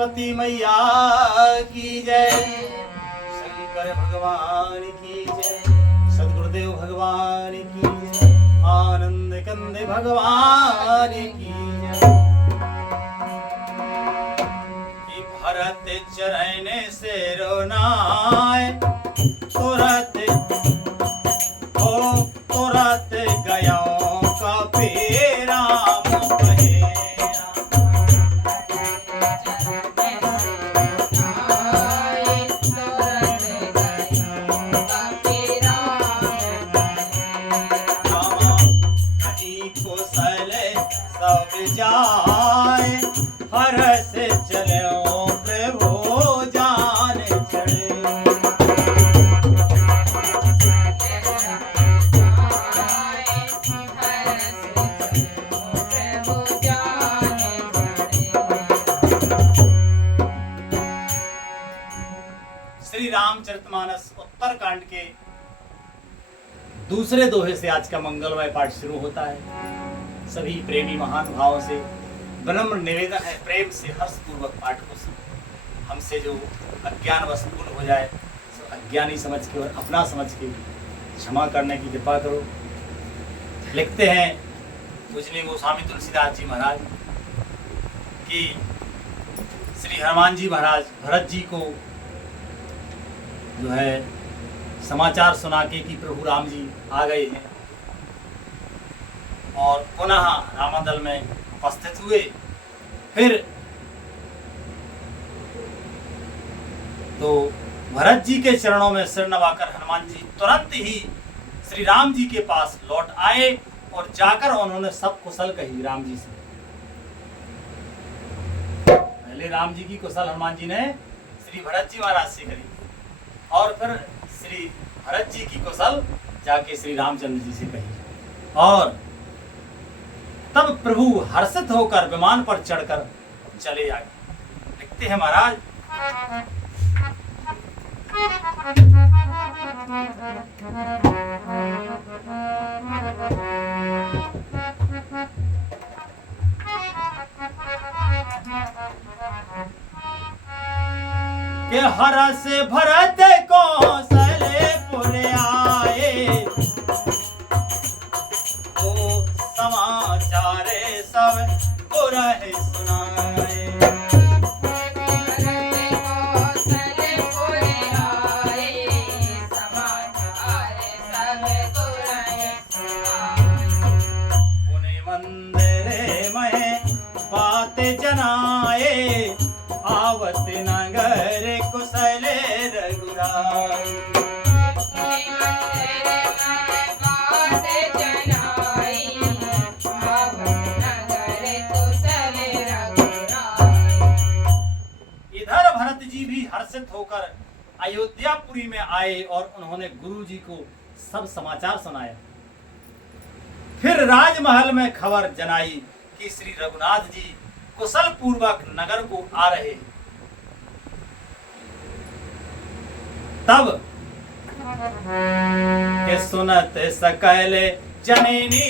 सरस्वती मैया की जय, शंकर भगवान की जय, सदगुरुदेव भगवान की जय, आनंद कंद भगवान की जय। कि भरत चरण से रोनाए तुरत हो, तुरत गया का पेरा जाए, हरस चले प्रभु जान चढ़े। श्री रामचरितमानस उत्तरकांड के दूसरे दोहे से आज का मंगलमय पाठ शुरू होता है। सभी प्रेमी महानुभावों से विनम्र निवेदन है, प्रेम से हर्षपूर्वक पाठ को सुनो। हमसे जो अज्ञान वस्तुपूर्ण हो जाए तो अज्ञानी समझ के और अपना समझ के क्षमा करने की कृपा करो। लिखते हैं पूजनीय गोस्वामी तुलसीदास जी महाराज कि श्री हनुमान जी महाराज भरत जी को जो है समाचार सुना के कि प्रभु राम जी आ गए हैं और पुनः रामदल में उपस्थित हुए। फिर तो भरत जी के चरणों में सिर नवाकर हनुमान जी तुरंत ही श्री राम जी के पास लौट आए और जाकर उन्होंने सब कुशल कही राम जी से। पहले राम जी की कुशल हनुमान जी ने श्री भरत जी महाराज से करी और फिर श्री भरत जी की कुशल जाके श्री रामचंद्र जी से कही। और तब प्रभु हर्षित होकर विमान पर चढ़कर चले आए। लिखते हैं महाराज के हर्ष भरत कौशलपुर आए, समाचार सब गुरहि सुनाए। पुण्य मंदिर में बात जनाए, आवत नगर कुशल रघुराई। हर्षित होकर अयोध्यापुरी में आए और उन्होंने गुरु जी को सब समाचार सुनाया। फिर राजमहल में खबर जनाई कि श्री रघुनाथ जी कुशल पूर्वक नगर को आ रहे। तब के सुनत सकल जननी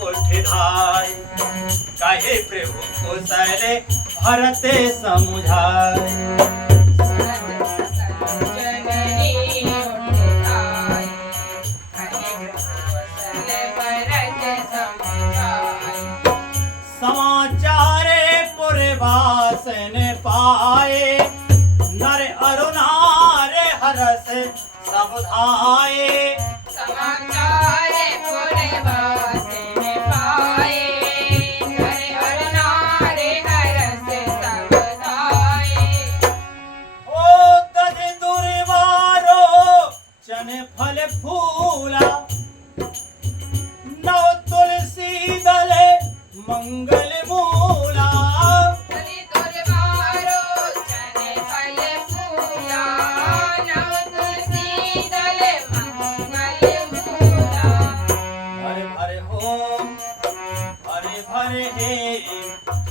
उठ धाय, कहे प्रभु कुशल भरत समुझाय। समाचारे पुरवासन पाए, नर अरुणार हरस समुधाए। समाचारे पुरवासन पाए, नर अरुणार हरस समुधाए। ओ तद दुर्वारो चन फल फूला, नव तुलसी दल मंगल मूला। हरे हरे हो, हरे हरे हे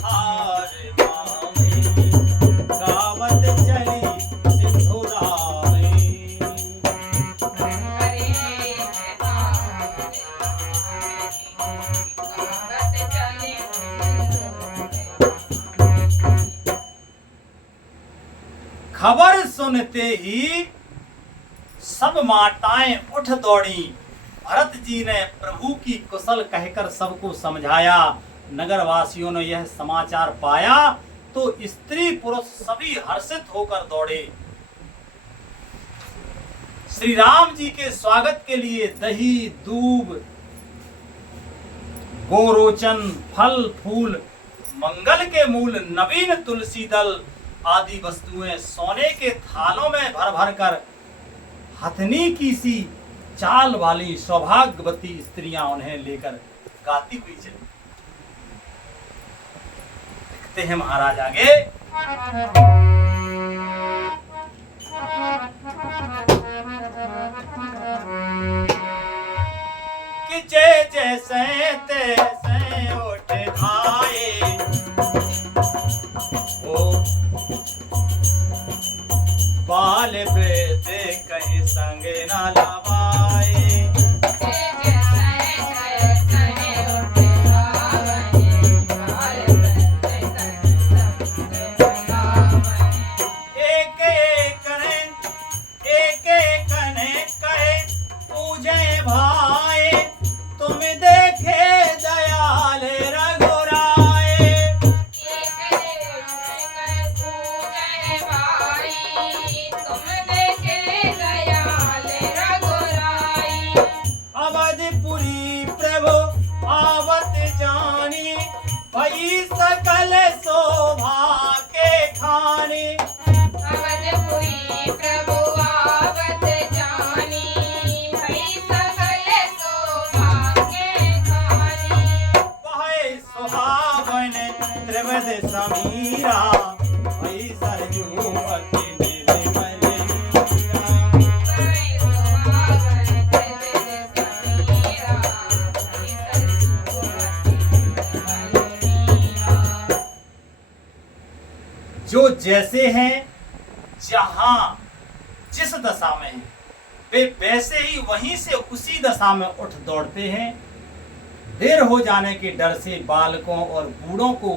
हार मामे, गावत चली सिंधु रामे। खबर सुनते ही सब माताएं उठ दौड़ी। भरत जी ने प्रभु की कुशल कहकर सबको समझाया। नगर वासियों ने यह समाचार पाया तो स्त्री पुरुष सभी हर्षित होकर दौड़े। श्री राम जी के स्वागत के लिए दही, दूब, गोरोचन, फल फूल, मंगल के मूल, नवीन तुलसी दल आदि वस्तुएं सोने के थालों में भर भर कर हथनी की सी चाल वाली सौभाग्यवती स्त्रियां उन्हें लेकर गाती हुई चली। देखते हैं महाराज आगे। कि जय जैसे तैसे उठ आए, ओ बाल वृद्ध कहीं संग न लवाए। सकल शोभा के खाने, अवधपुरी प्रभु आवत जानी, भई सकल शोभा के खाने। वह सुहावन त्रिवद समीरा, भई सरजू अति निर्मल नीरा। भई सुहावन त्रिवद समीरा, भई सरजू अति निर्मल नीरा। जो जैसे हैं, जहां जिस दशा में हैं, वे वैसे ही वहीं से उसी दशा में उठ दौड़ते हैं। देर हो जाने के डर से बालकों और बूढ़ों को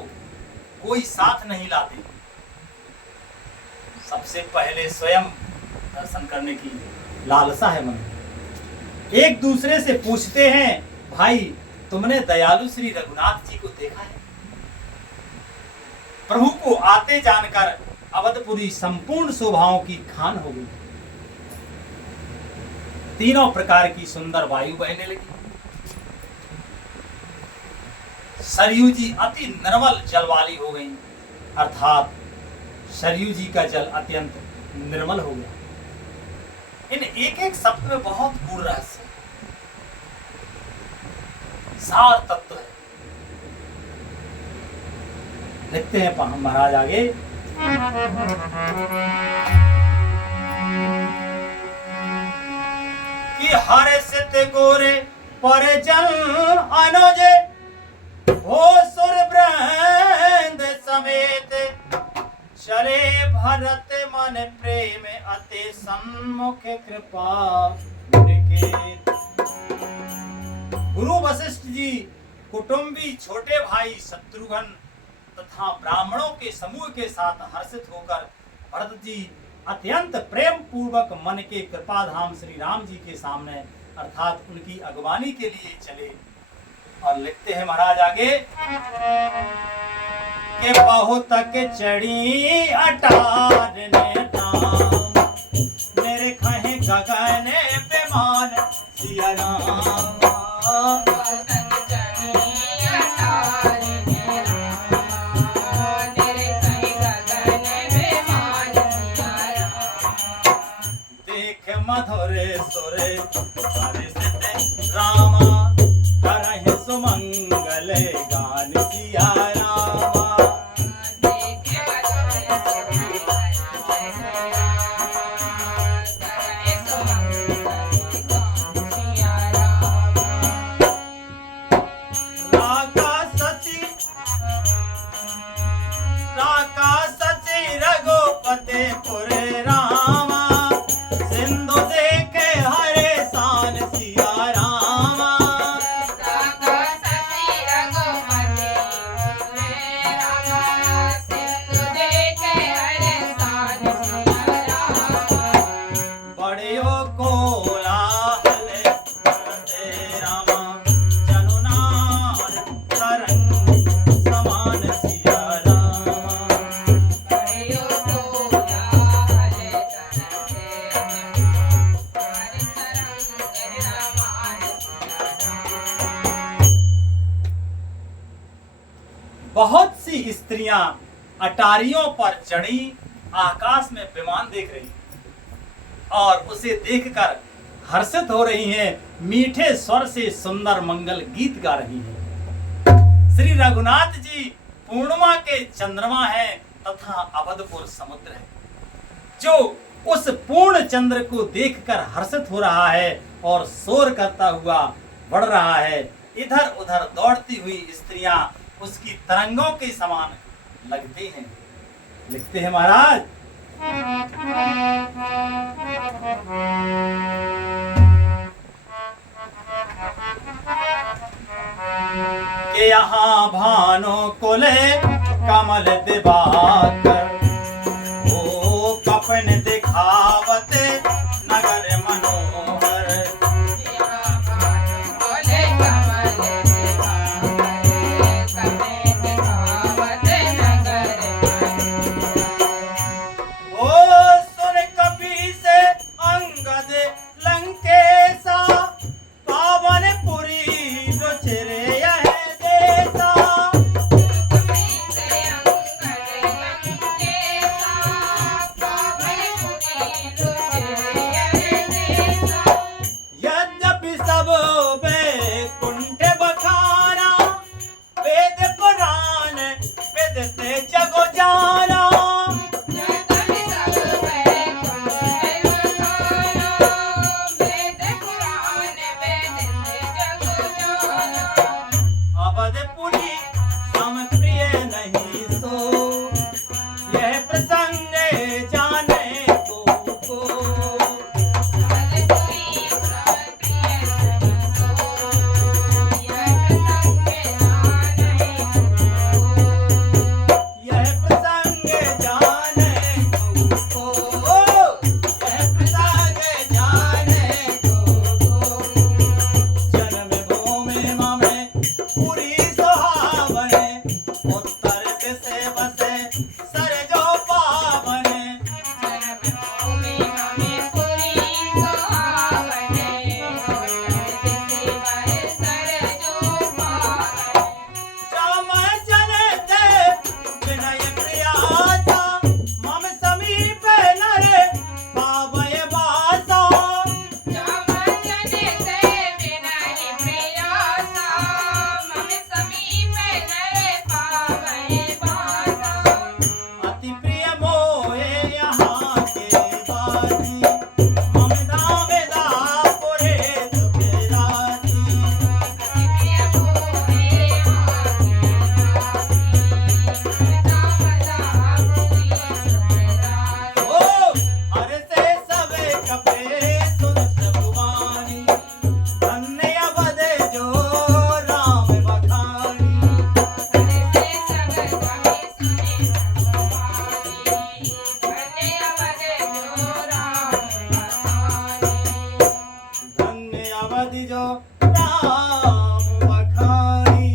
कोई साथ नहीं लाते। सबसे पहले स्वयं दर्शन करने की लालसा है मन में। एक दूसरे से पूछते हैं, भाई तुमने दयालु श्री रघुनाथ जी को देखा है? प्रभु को आते जानकर अवधपुरी संपूर्ण शोभाओं की खान हो गई। तीनों प्रकार की सुंदर वायु बहने लगी। सरयू जी अति निर्मल जल वाली हो गई, अर्थात सरयू जी का जल अत्यंत निर्मल हो गया। इन एक एक शब्द में बहुत गूढ़ रहस्य है, सार तत्व है। लिखते हैं महाराज आगे। कि हर सित गोरे पर जल अनुजे, हो सुर वृंद समेत, चले भरत मन प्रेम अति सन्मुख कृपा निकेत। गुरु वशिष्ठ जी, कुटुंबी छोटे भाई शत्रुघ्न तथा ब्राह्मणों के समूह के साथ हर्षित होकर भरत जी अत्यंत प्रेम पूर्वक मन के कृपाधाम श्री राम जी के सामने अर्थात उनकी अगवानी के लिए चले। और लिखते हैं महाराज आगे के बहुत तक चढ़ी अटार ने दाम, मेरे खहे गगन पे मान सिया राम। मधुर सुर हर्षित रामा, करहि सुमंगल गान सिया रामा। राका सची रघुपति पुर रामा, सिंधु देखे हरे शान सिया रामा। राका सची रघुपति पुर रामा, सिंधु देखे हरे शान सिया बहुत सी स्त्रियां अटारियों पर चढ़ी आकाश में विमान देख रही और उसे देखकर हर्षित हो रही हैं, मीठे स्वर से सुंदर मंगल गीत गा रही हैं। श्री रघुनाथ जी पूर्णिमा के चंद्रमा है तथा अवधपुर समुद्र है, जो उस पूर्ण चंद्र को देखकर हर्षित हो रहा है और शोर करता हुआ बढ़ रहा है। इधर उधर दौड़ती हुई स्त्रियां उसकी तरंगों के समान लगती हैं। लिखते हैं महाराज, कि यहाँ भानो कुले कमल दिवाकर, ओ कफन दिखावते नगर मनोहर। बोले कमल दिखावते कमल दिखावते नगर ओ सुन कपि से अंगद लंकेशा, पावनपुरी रुचिरे यह देसा। से अंगद लंकेशा पावनपुरी रुचिरे देसा। यद्यपि सब वैकुंठ बखाना, वेद पुराण वेदते जगो जाना। जगत सब वैकुंठ बखाना, वेद पुराण वेदते जगो जाना। अवधपुरी हम प्रिय नहीं सो, यह प्रसंग जाने को। अवधपुरी प्रिय नहीं सो, यह प्रसंग जाने को। यह प्रसंग जाने को, यह प्रसंग जाने को। जन्म भूमि ममे पुरी सुहावने, उत्तर दिशे बसे सरजो पावने। जन्मभूमि हमें पुरी सुहावने, उत्तर दिशे बरसर जो पावने। राम चरते विनय प्रियासा, मम समीप नरे पावय वासा। जामचने से विनय प्रियासा, मम समीप नर पावै वासा। अति प्रिय मोहे यहाँ के बासी, मम दावेदा पुरे तुके रासी। प्रिय मोहे आगे रासी, दामदा पुरी सुखरासी। ओ हर से सवे कपे सुन प्रभुवानी, धन्य अवध जो राम बखानी। से सब कवि सुने सकुमारी, धन्य अवध जो राम बखानी। धन्य अवधि जो राम बखानी।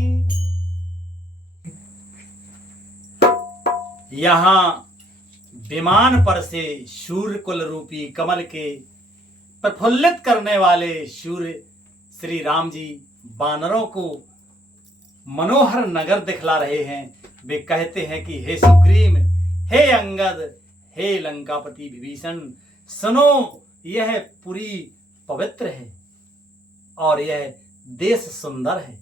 यहाँ विमान पर से सूर्य कुल रूपी कमल के प्रफुल्लित करने वाले सूर्य श्री राम जी वानरों को मनोहर नगर दिखला रहे हैं। वे कहते हैं कि हे सुग्रीव, हे अंगद, हे लंकापति विभीषण, सुनो, यह पुरी पवित्र है और यह देश सुंदर है।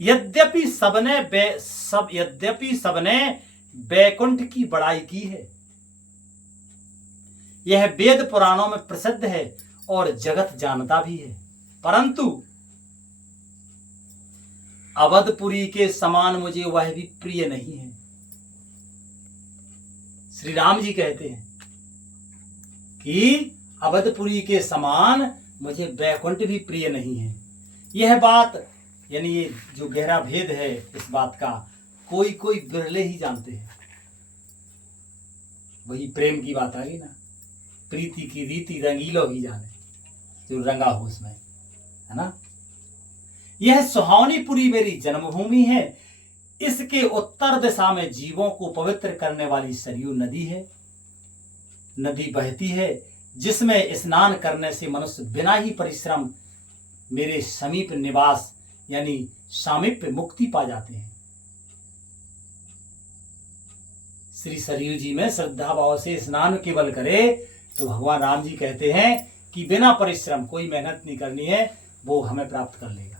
यद्यपि सबने बैकुंठ की बड़ाई की है, यह वेद पुराणों में प्रसिद्ध है और जगत जानता भी है, परंतु अवधपुरी के समान मुझे वह भी प्रिय नहीं है। श्री राम जी कहते हैं कि अवधपुरी के समान मुझे बैकुंठ भी प्रिय नहीं है। यह बात यानी ये जो गहरा भेद है इस बात का कोई कोई बिरले ही जानते हैं। वही प्रेम की बात आ गई ना, प्रीति की रीति रंगीलो ही जाने, जो रंगा हो उसमें, है ना। यह सुहावनीपुरी मेरी जन्मभूमि है। इसके उत्तर दिशा में जीवों को पवित्र करने वाली सरयू नदी है। नदी बहती है जिसमें स्नान करने से मनुष्य बिना ही परिश्रम मेरे समीप निवास यानी सामीप्य मुक्ति पा जाते हैं। श्री सरयू जी में श्रद्धा भाव से स्नान केवल करे तो भगवान राम जी कहते हैं कि बिना परिश्रम, कोई मेहनत नहीं करनी है, वो हमें प्राप्त कर लेगा।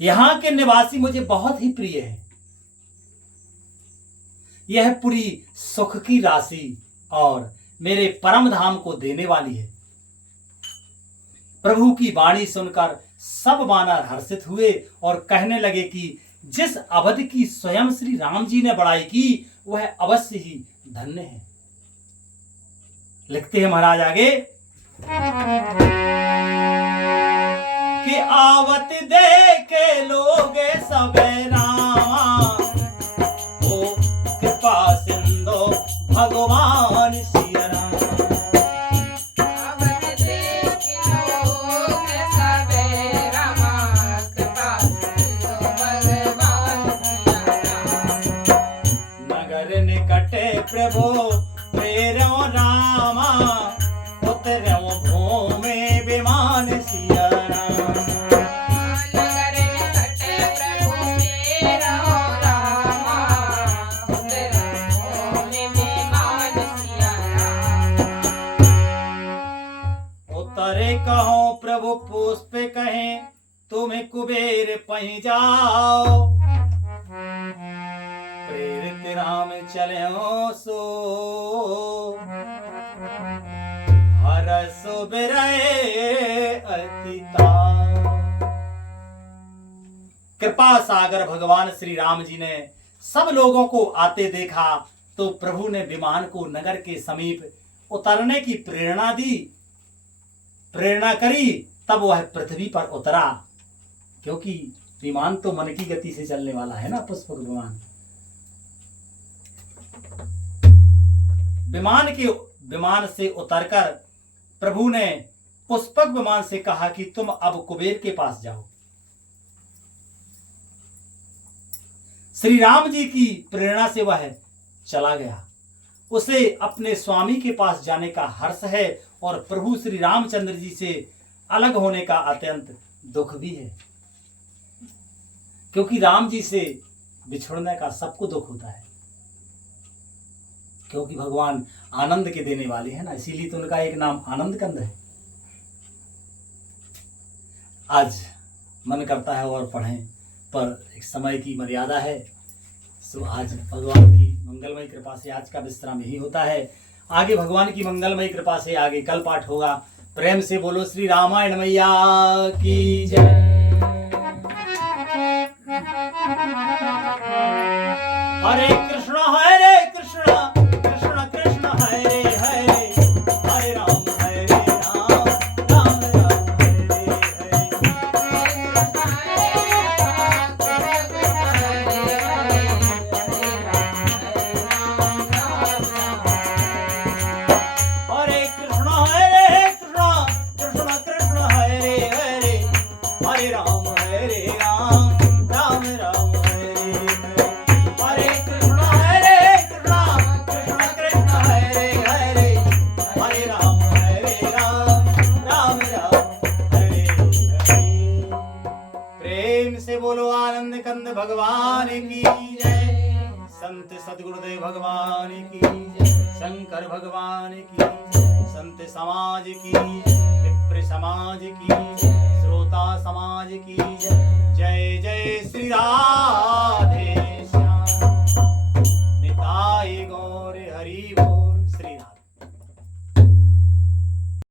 यहां के निवासी मुझे बहुत ही प्रिय है। यह पूरी सुख की राशि और मेरे परम धाम को देने वाली है। प्रभु की वाणी सुनकर सब वानर हर्षित हुए और कहने लगे कि जिस अवधि की स्वयं श्री राम जी ने बड़ाई की वह अवश्य ही धन्य है। लिखते हैं महाराज आगे कि आवत देखे लोग सबे रामा, ओ कृपा सिंधु भगवान सिया राम। आवत देखियो के सबे रामा, कृपा सिंधु भगवान सिया राम। नगर निकटे प्रभु प्रेरो रामा, उतरो भूमि विमान सिया राम। नगर निकटे प्रभु मेरा रामा, उतरो भूमि विमान सिया राम। उतरे कहो प्रभु पुष्प कहें तुम्हें कुबेर पही जाओ, प्रेरित राम चले सो हर सुबिरए अतिता। कृपा सागर भगवान श्री राम जी ने सब लोगों को आते देखा तो प्रभु ने विमान को नगर के समीप उतरने की प्रेरणा करी। तब वह पृथ्वी पर उतरा, क्योंकि विमान तो मन की गति से चलने वाला है ना, पुष्पक विमान। विमान से उतरकर प्रभु ने पुष्पक विमान से कहा कि तुम अब कुबेर के पास जाओ। श्री राम जी की प्रेरणा से वह चला गया। उसे अपने स्वामी के पास जाने का हर्ष है और प्रभु श्री रामचंद्र जी से अलग होने का अत्यंत दुख भी है, क्योंकि राम जी से बिछुड़ने का सबको दुख होता है, क्योंकि भगवान आनंद के देने वाले हैं ना, इसीलिए तो उनका एक नाम आनंद कंद है। आज मन करता है और पढ़ें, पर एक समय की मर्यादा है। सो आज भगवान की मंगलमय कृपा से आज का विश्राम यही होता है। आगे भगवान की मंगलमय कृपा से आगे कल पाठ होगा। प्रेम से बोलो श्री रामायण मैया की जय। हरे कृष्ण कृष्ण कृष्ण हरे हरे, हरे राम राम राम हरे हरे। हरे कृष्ण कृष्ण कृष्ण हरे हरे, हरे राम राम राम हरे हरे। हरे कृष्ण कृष्ण कृष्ण हरे हरे, हरे राम राम हरे हरे। प्रेम से बोलो आनंद कंद भगवान की जय। संत सद्गुरुदेव भगवान की जय, शंकर भगवान की जय, संत समाज की जय, विप्र समाज की जय, श्रोता समाज की जय। जय जय श्री राधे।